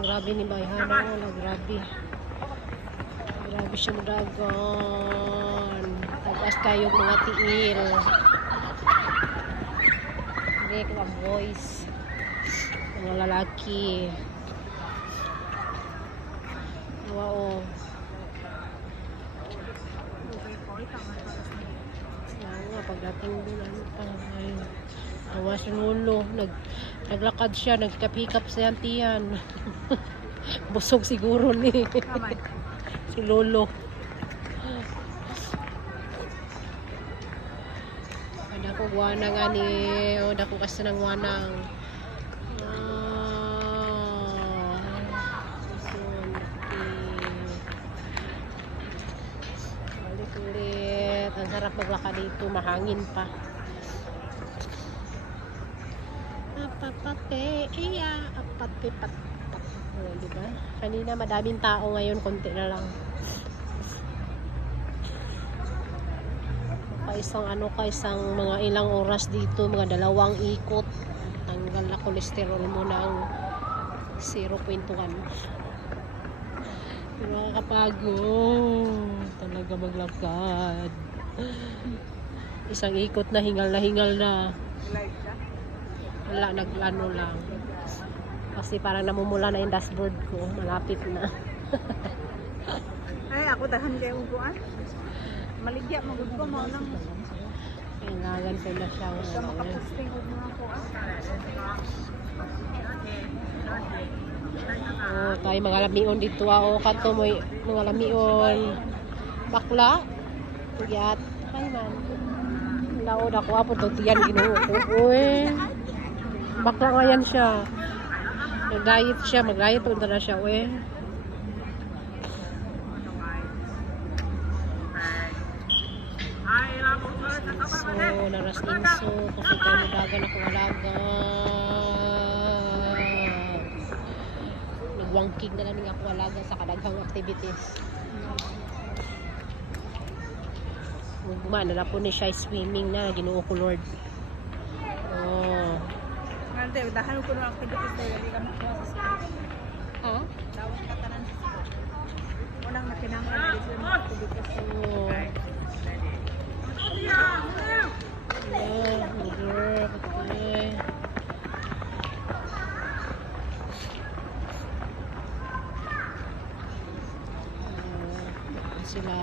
Grabe ni Bayhana. Wala, grabe. Grabe siya dagan. Tagas kayong mga tiil. Hindi, mga boys. Mga lalaki. Wow. Nga, pagdating doon, ano pa, ayun. Awa si Lolo. Naglakad siya, nagkapikap sa yantiyan. Busog siguro ni si Lolo. Ada ko guwanang ani, o da ko kasi ng wanang. Ulit. Ang sarap maglakad dito, mahangin pa. Apapate, iya, apate, pat. Oh, diba? Kanina madaming tao, ngayon konti na lang. Isang mga ilang oras dito, mga 2 ikot. Tanggal na kolesterol mo ng 0.1. Pero nakakapagod talaga maglakad. Isang ikot na hingal na. Wala, nag-ano lang. Kasi parang namumula na yung dashboard ko. Malapit na. Ay, ako dahan kayo uguan. Maligya, magod ko, maunang. Kailangan ko na siyang Makapusting ko mga ako. Oh, tayo mga lamion dito. Oh, kato mo mga lamion. Bakla. Tuyat. Ay man. Laod ako apo to tiyan Ginoo ko. Uy. Bakla nga yan siya. Nag-diet siya, mag-diet punta na siya, uy. So, naras inso, kasi tayo dagan akong alaga. Nagwangkig na lang ng akong alaga sa kadaghang activities. Gumana na po ni siya swimming na, Ginoo ko Lord. Oh. Ngante, dahan ko na activities na yun, kami kuha sa school. Ha? Tawag ka tanan sa school. Unang nakinanglan na dito yung activities. Oh. Yeah, good. Okay. Sila